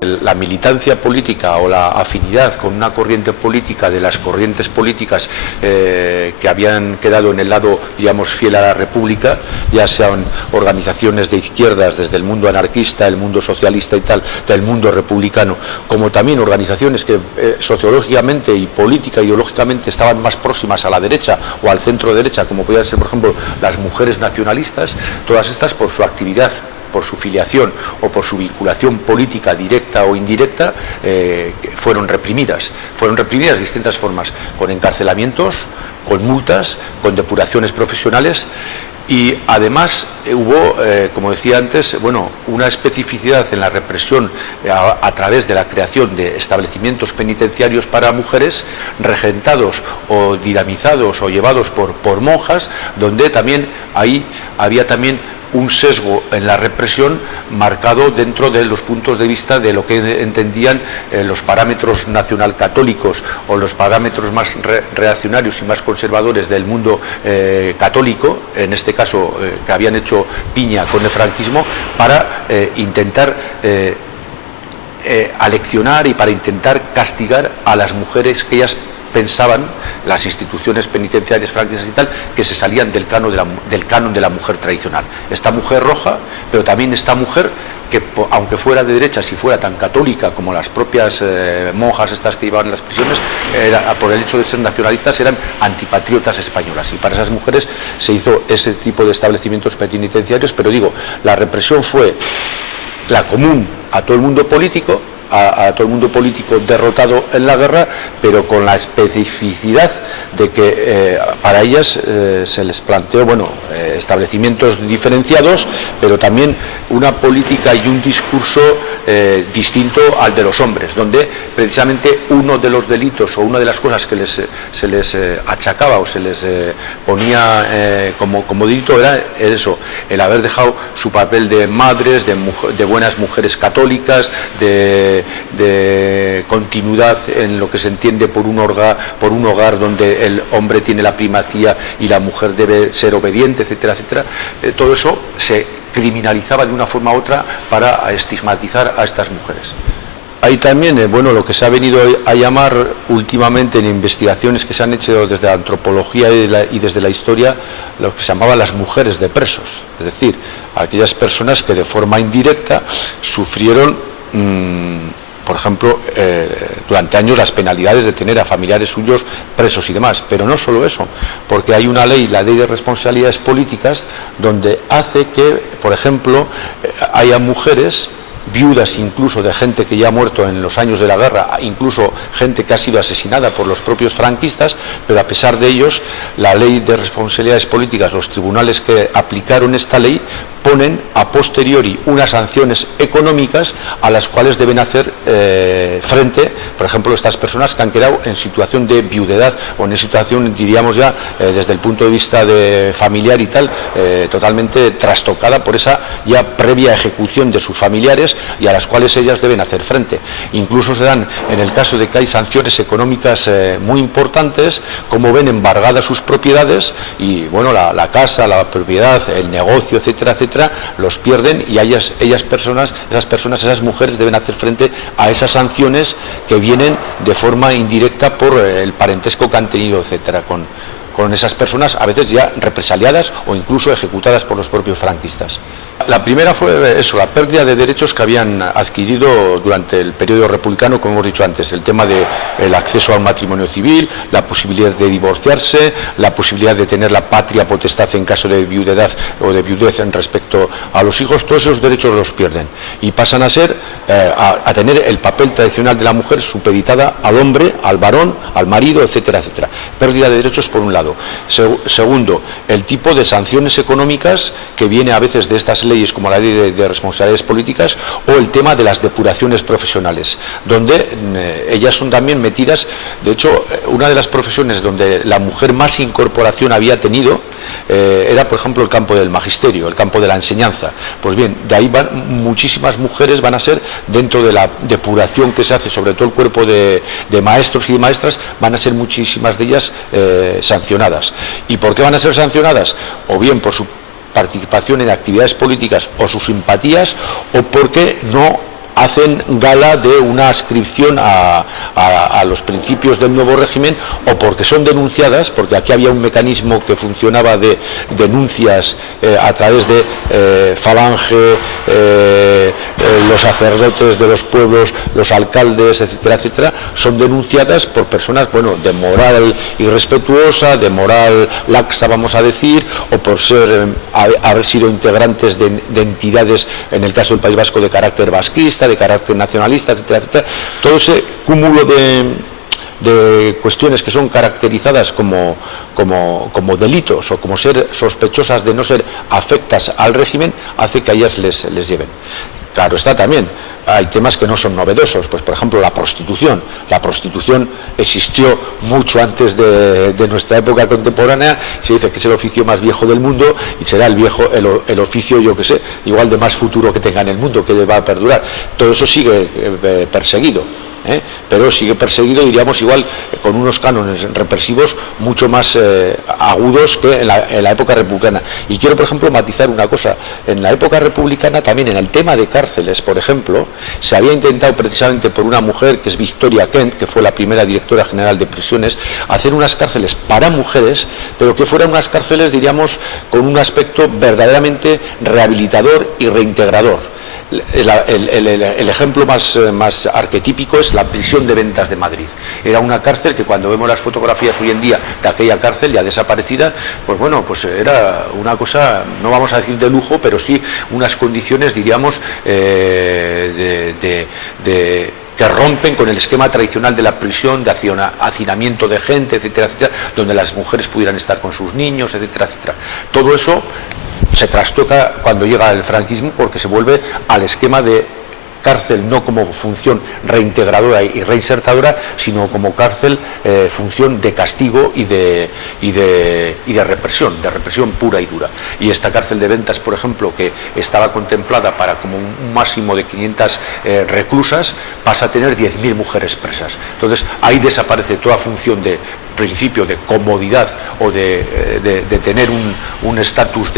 La militancia política o la afinidad con una corriente política de las corrientes políticas que habían quedado en el lado, digamos, fiel a la República, ya sean organizaciones de izquierdas desde el mundo anarquista, el mundo socialista y tal, del mundo republicano, como también organizaciones que sociológicamente y política, ideológicamente estaban más próximas a la derecha o al centro derecha, como podían ser, por ejemplo, las mujeres nacionalistas, todas estas por su actividad, por su filiación o por su vinculación política directa o indirecta, fueron reprimidas de distintas formas, con encarcelamientos, con multas, con depuraciones profesionales. Y además hubo, como decía antes, bueno, una especificidad en la represión a través de la creación de establecimientos penitenciarios para mujeres regentados o dinamizados o llevados por monjas, donde también ahí había también un sesgo en la represión marcado dentro de los puntos de vista de lo que entendían los parámetros nacionalcatólicos o los parámetros más reaccionarios y más conservadores del mundo católico, en este caso que habían hecho piña con el franquismo, para intentar aleccionar y para intentar castigar a las mujeres que ellas pensaban, las instituciones penitenciarias franquistas y tal, que se salían del canon de la mujer tradicional. Esta mujer roja, pero también esta mujer que, aunque fuera de derecha, si fuera tan católica como las propias monjas estas que llevaban las prisiones, por el hecho de ser nacionalistas, eran antipatriotas españolas, y para esas mujeres se hizo ese tipo de establecimientos penitenciarios. Pero digo, la represión fue la común a todo el mundo político, a todo el mundo político derrotado en la guerra, pero con la especificidad de que para ellas se les planteó, bueno, establecimientos diferenciados, pero también una política y un discurso distinto al de los hombres, donde precisamente uno de los delitos o una de las cosas que se les achacaba o se les ponía como delito era eso, el haber dejado su papel de madres, de buenas mujeres católicas, de continuidad en lo que se entiende por un hogar donde el hombre tiene la primacía y la mujer debe ser obediente, etcétera, etcétera. Todo eso se criminalizaba de una forma u otra para estigmatizar a estas mujeres. Hay también, bueno, lo que se ha venido a llamar últimamente en investigaciones que se han hecho desde la antropología y desde la historia, lo que se llamaba las mujeres de presos, es decir, aquellas personas que de forma indirecta sufrieron, por ejemplo, durante años las penalidades de tener a familiares suyos presos y demás. Pero no solo eso, porque hay una ley, la Ley de Responsabilidades Políticas, donde hace que, por ejemplo, haya mujeres viudas incluso de gente que ya ha muerto en los años de la guerra, incluso gente que ha sido asesinada por los propios franquistas, pero a pesar de ellos, la Ley de Responsabilidades Políticas, los tribunales que aplicaron esta ley, ponen a posteriori unas sanciones económicas a las cuales deben hacer frente, por ejemplo, estas personas que han quedado en situación de viudedad o en situación, diríamos ya, desde el punto de vista de familiar y tal, totalmente trastocada por esa ya previa ejecución de sus familiares y a las cuales ellas deben hacer frente. Incluso se dan, en el caso de que hay sanciones económicas muy importantes, como ven embargadas sus propiedades y, bueno, la casa, la propiedad, el negocio, etcétera, etcétera, los pierden, y esas personas, mujeres deben hacer frente a esas sanciones que vienen de forma indirecta por el parentesco que han tenido, etcétera, con esas personas, a veces ya represaliadas o incluso ejecutadas por los propios franquistas. La primera fue eso, la pérdida de derechos que habían adquirido durante el periodo republicano, como hemos dicho antes, el tema del acceso al matrimonio civil, la posibilidad de divorciarse, la posibilidad de tener la patria potestad en caso de viudedad o de viudez en respecto a los hijos. Todos esos derechos los pierden y pasan a ser, a tener el papel tradicional de la mujer supeditada al hombre, al varón, al marido, etcétera, etcétera. Pérdida de derechos por un lado. Segundo, el tipo de sanciones económicas que viene a veces de estas leyes, como la Ley de Responsabilidades Políticas, o el tema de las depuraciones profesionales, donde ellas son también metidas. De hecho, una de las profesiones donde la mujer más incorporación había tenido era, por ejemplo, el campo del magisterio, el campo de la enseñanza. Pues bien, de ahí muchísimas mujeres van a ser, dentro de la depuración que se hace sobre todo el cuerpo de maestros y de maestras, van a ser muchísimas de ellas sancionadas. ¿Y por qué van a ser sancionadas? O bien por su participación en actividades políticas o sus simpatías, o porque no hacen gala de una adscripción a los principios del nuevo régimen, o porque son denunciadas, porque aquí había un mecanismo que funcionaba de denuncias a través de Falange, los sacerdotes de los pueblos, los alcaldes, etcétera, etcétera, son denunciadas por personas, bueno, de moral irrespetuosa, de moral laxa, vamos a decir, o por haber sido integrantes de entidades, en el caso del País Vasco, de carácter vasquista, de carácter nacionalista, etcétera, etcétera. Todo ese cúmulo de cuestiones que son caracterizadas como delitos, o como ser sospechosas de no ser afectas al régimen, hace que a ellas les lleven. Claro está, también hay temas que no son novedosos, pues por ejemplo la prostitución. La prostitución existió mucho antes de nuestra época contemporánea. Se dice que es el oficio más viejo del mundo, y será el oficio, yo que sé, igual de más futuro que tenga en el mundo, que va a perdurar. Todo eso sigue perseguido. Pero sigue perseguido, diríamos, igual con unos cánones represivos mucho más agudos que en la época republicana. Y quiero, por ejemplo, matizar una cosa. En la época republicana también, en el tema de cárceles, por ejemplo, se había intentado, precisamente por una mujer que es Victoria Kent, que fue la primera directora general de prisiones, hacer unas cárceles para mujeres, pero que fueran unas cárceles, diríamos, con un aspecto verdaderamente rehabilitador y reintegrador. El ejemplo más arquetípico es la prisión de Ventas de Madrid. Era una cárcel que, cuando vemos las fotografías hoy en día de aquella cárcel ya desaparecida, pues bueno, pues era una cosa, no vamos a decir de lujo, pero sí unas condiciones, diríamos, que rompen con el esquema tradicional de la prisión, de hacinamiento de gente, etcétera, etcétera, donde las mujeres pudieran estar con sus niños, etcétera, etcétera. Todo eso se trastoca cuando llega el franquismo, porque se vuelve al esquema de cárcel no como función reintegradora y reinsertadora, sino como cárcel, función de castigo y de represión pura y dura. Y esta cárcel de Ventas, por ejemplo, que estaba contemplada para como un máximo de 500 reclusas, pasa a tener 10.000 mujeres presas. Entonces ahí desaparece toda función de principio de comodidad o de tener un estatus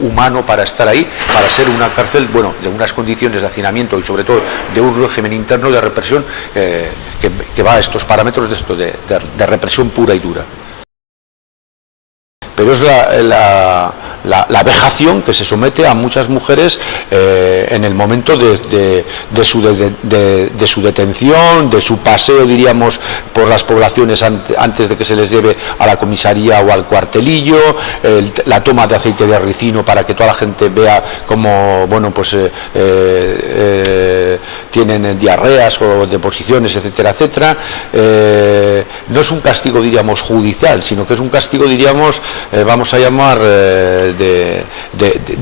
humano para estar ahí, para ser una cárcel, de unas condiciones de hacinamiento y sobre todo de un régimen interno de represión que va a estos parámetros de represión pura y dura. Pero es la vejación que se somete a muchas mujeres en el momento de su detención, de su paseo, diríamos, por las poblaciones antes de que se les lleve a la comisaría o al cuartelillo, la toma de aceite de ricino para que toda la gente vea cómo, tienen diarreas o deposiciones, etcétera, etcétera. No es un castigo, diríamos, judicial, sino que es un castigo, diríamos, vamos a llamar de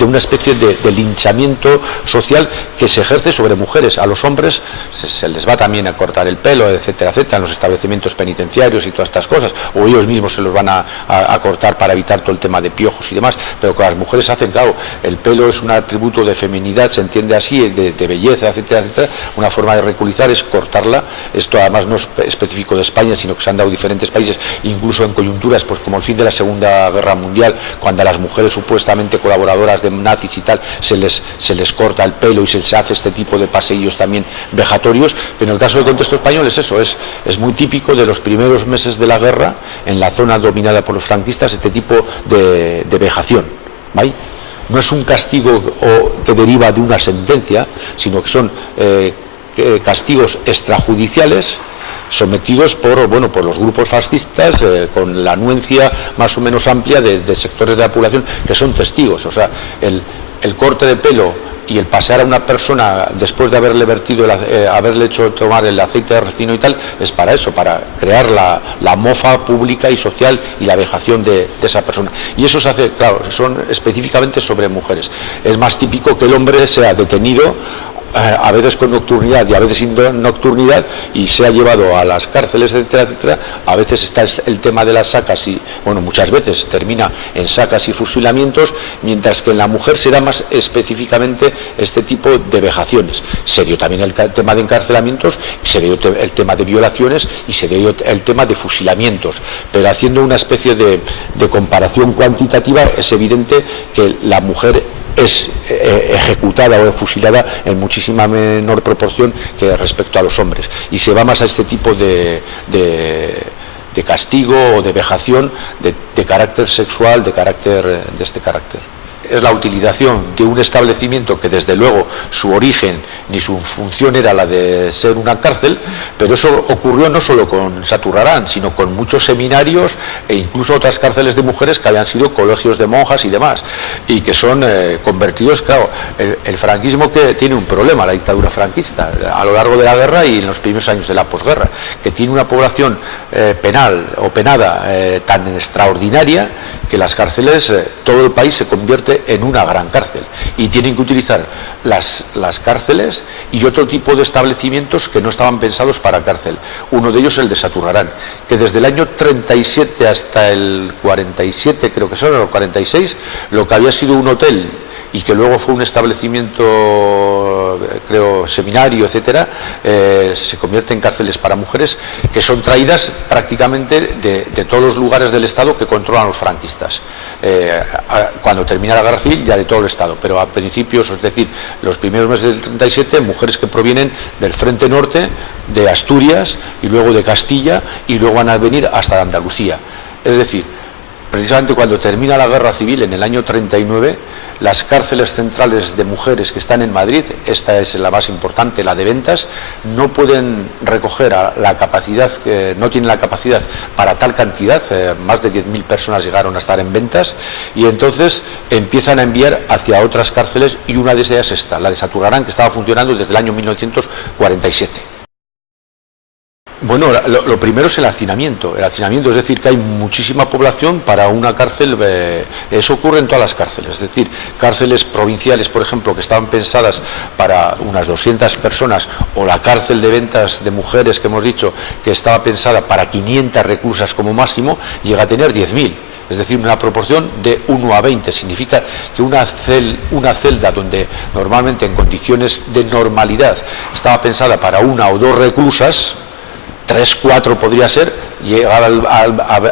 una especie de linchamiento social que se ejerce sobre mujeres. A los hombres se les va también a cortar el pelo, etcétera, etcétera, en los establecimientos penitenciarios y todas estas cosas, o ellos mismos se los van a cortar para evitar todo el tema de piojos y demás. Pero con las mujeres hacen, claro, el pelo es un atributo de feminidad, se entiende así, de belleza, etcétera, etcétera. Una forma de ridiculizar es cortarla. Esto además no es específico de España, sino que se han dado diferentes países, incluso en coyunturas, pues como el fin de la Segunda Guerra Mundial, cuando a las mujeres supuestamente colaboradoras de nazis y tal se les corta el pelo y se hace este tipo de paseillos también vejatorios. Pero en el caso del contexto español es eso, es muy típico de los primeros meses de la guerra, en la zona dominada por los franquistas, este tipo de vejación, ¿vale? No es un castigo que deriva de una sentencia, sino que son castigos extrajudiciales sometidos por los grupos fascistas, con la anuencia más o menos amplia de sectores de la población que son testigos. O sea, el corte de pelo y el pasear a una persona después de haberle vertido, haberle hecho tomar el aceite de ricino y tal, es para eso, para crear la mofa pública y social y la vejación de esa persona. Y eso se hace, claro, son específicamente sobre mujeres. Es más típico que el hombre sea detenido, a veces con nocturnidad y a veces sin nocturnidad, y se ha llevado a las cárceles, etcétera, etcétera. A veces está el tema de las sacas y, muchas veces termina en sacas y fusilamientos, mientras que en la mujer se da más específicamente este tipo de vejaciones. Se dio también el tema de encarcelamientos, se dio el tema de violaciones y se dio el tema de fusilamientos. Pero haciendo una especie de comparación cuantitativa, es evidente que la mujer es ejecutada o fusilada en muchísima menor proporción que respecto a los hombres, y se va más a este tipo de castigo o de vejación de carácter sexual, de este carácter. Es la utilización de un establecimiento que desde luego su origen ni su función era la de ser una cárcel, pero eso ocurrió no solo con Saturrarán, sino con muchos seminarios e incluso otras cárceles de mujeres que habían sido colegios de monjas y demás, y que son convertidos, claro, el franquismo que tiene un problema, la dictadura franquista, a lo largo de la guerra y en los primeros años de la posguerra, que tiene una población penal o penada tan extraordinaria que las cárceles, todo el país se convierte en una gran cárcel y tienen que utilizar las cárceles y otro tipo de establecimientos que no estaban pensados para cárcel. Uno de ellos es el de Saturrarán, que desde el año 37 hasta el 47, creo que son, o el 46, lo que había sido un hotel y que luego fue un establecimiento, creo, seminario, etcétera, se convierte en cárceles para mujeres que son traídas prácticamente de todos los lugares del Estado que controlan los franquistas. Cuando termina la guerra civil, ya de todo el Estado, pero a principios, es decir, los primeros meses del 37, mujeres que provienen del Frente Norte, de Asturias y luego de Castilla y luego van a venir hasta Andalucía. Es decir, precisamente cuando termina la guerra civil en el año 39, las cárceles centrales de mujeres que están en Madrid, esta es la más importante, la de Ventas, no pueden recoger la capacidad, no tienen la capacidad para tal cantidad, más de 10.000 personas llegaron a estar en Ventas, y entonces empiezan a enviar hacia otras cárceles, y una de ellas es esta, la de Saturrarán, que estaba funcionando desde el año 1947. Bueno, lo primero es el hacinamiento, es decir, que hay muchísima población para una cárcel. Eso ocurre en todas las cárceles, es decir, cárceles provinciales, por ejemplo, que estaban pensadas para unas 200 personas, o la cárcel de Ventas de mujeres que hemos dicho que estaba pensada para 500 reclusas como máximo, llega a tener 10.000. Es decir, una proporción de 1 a 20, significa que una celda donde normalmente en condiciones de normalidad estaba pensada para 1 o 2 reclusas, 3, 4 podría ser, llegar a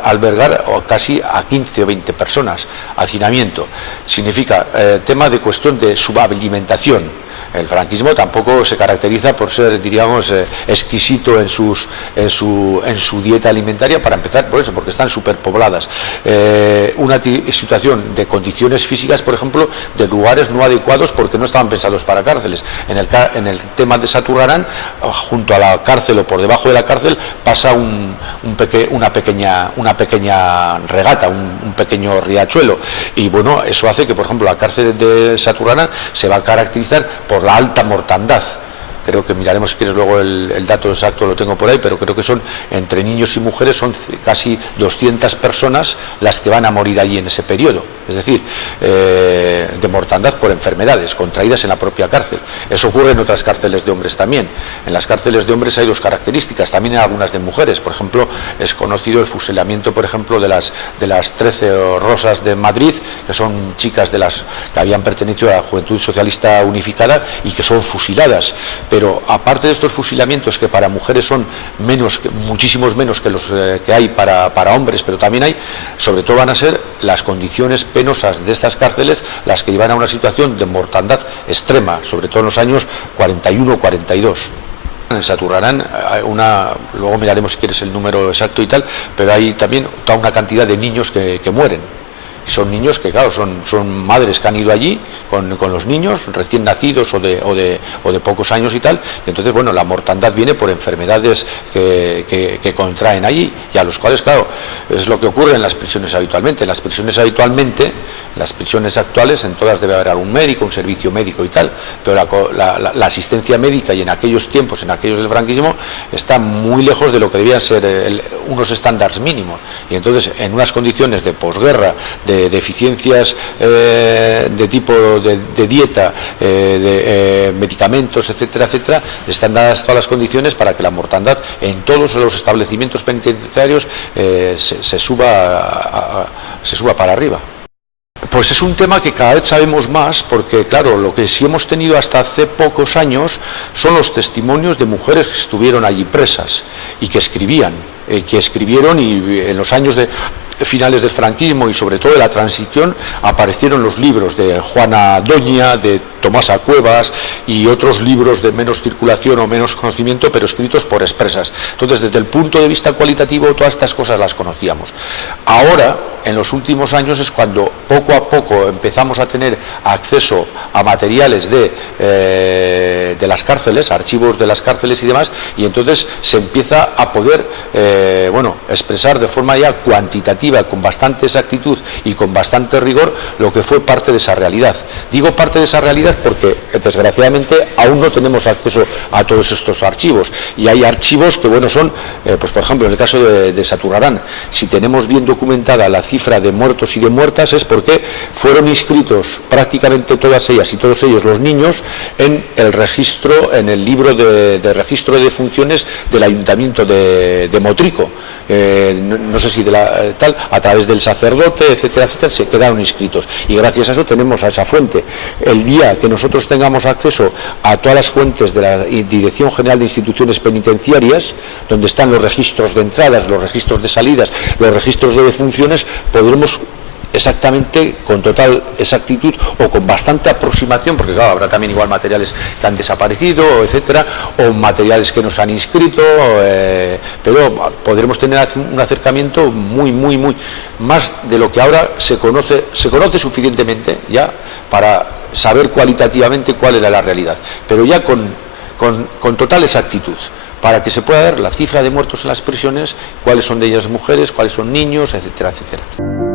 albergar casi a 15 o 20 personas. Hacinamiento significa tema de cuestión de subalimentación. El franquismo tampoco se caracteriza por ser, diríamos, exquisito en su dieta alimentaria, para empezar por eso, porque están superpobladas. Una situación de condiciones físicas, por ejemplo, de lugares no adecuados porque no estaban pensados para cárceles. En el tema de Saturrarán, junto a la cárcel o por debajo de la cárcel, pasa una pequeña regata, un pequeño riachuelo. Y bueno, eso hace que, por ejemplo, la cárcel de Saturrarán se va a caracterizar por la alta mortandad. Creo que miraremos si quieres luego el dato exacto, lo tengo por ahí, pero creo que son, entre niños y mujeres, son casi 200 personas las que van a morir allí en ese periodo, es decir, de mortandad por enfermedades contraídas en la propia cárcel. Eso ocurre en otras cárceles de hombres también. En las cárceles de hombres hay 2 características, también en algunas de mujeres. Por ejemplo, es conocido el fusilamiento, por ejemplo, de las 13 rosas de Madrid, que son chicas que habían pertenecido a la Juventud Socialista Unificada y que son fusiladas. Pero aparte de estos fusilamientos, que para mujeres son muchísimos menos que los que hay para hombres, pero también hay, sobre todo van a ser las condiciones penosas de estas cárceles las que llevan a una situación de mortandad extrema, sobre todo en los años 41-42. En Saturrarán luego miraremos si quieres el número exacto y tal, pero hay también toda una cantidad de niños que mueren. Son niños que, claro, son madres que han ido allí con los niños recién nacidos o de pocos años y tal, y entonces, bueno, la mortandad viene por enfermedades que contraen allí, y a los cuales, claro, es lo que ocurre en las prisiones habitualmente. En las prisiones actuales, en todas debe haber algún médico, un servicio médico y tal, pero la asistencia médica, y en aquellos tiempos, en aquellos del franquismo, está muy lejos de lo que debían ser unos estándares mínimos, y entonces, en unas condiciones de posguerra, de deficiencias de tipo de dieta, de medicamentos, etcétera, etcétera, están dadas todas las condiciones para que la mortandad en todos los establecimientos penitenciarios se suba para arriba. Pues es un tema que cada vez sabemos más, porque claro, lo que sí hemos tenido hasta hace pocos años son los testimonios de mujeres que estuvieron allí presas y que escribían. que escribieron, y en los años de finales del franquismo y sobre todo de la transición aparecieron los libros de Juana Doña, de Tomasa Cuevas y otros libros de menos circulación o menos conocimiento, pero escritos por expresas. Entonces, desde el punto de vista cualitativo, todas estas cosas las conocíamos. Ahora, en los últimos años, es cuando poco a poco empezamos a tener acceso a materiales de las cárceles, archivos de las cárceles y demás, y entonces se empieza a poder expresar de forma ya cuantitativa, con bastante exactitud y con bastante rigor, lo que fue parte de esa realidad. Digo parte de esa realidad porque, desgraciadamente, aún no tenemos acceso a todos estos archivos, y hay archivos que, son, pues por ejemplo, en el caso de Saturrarán, si tenemos bien documentada la cifra de muertos y de muertas, es porque fueron inscritos prácticamente todas ellas y todos ellos, los niños, en el registro, en el libro de registro de defunciones del Ayuntamiento de Motrico. No sé si a través del sacerdote, etcétera, etcétera, se quedaron inscritos, y gracias a eso tenemos a esa fuente. El día que nosotros tengamos acceso a todas las fuentes de la Dirección General de Instituciones Penitenciarias, donde están los registros de entradas, los registros de salidas, los registros de defunciones, podremos exactamente, con total exactitud o con bastante aproximación, porque claro, habrá también igual materiales que han desaparecido, etcétera, o materiales que nos han inscrito, pero podremos tener un acercamiento muy más de lo que ahora se conoce suficientemente ya para saber cualitativamente cuál era la realidad, pero ya con total exactitud, para que se pueda ver la cifra de muertos en las prisiones, cuáles son de ellas mujeres, cuáles son niños, etcétera, etcétera.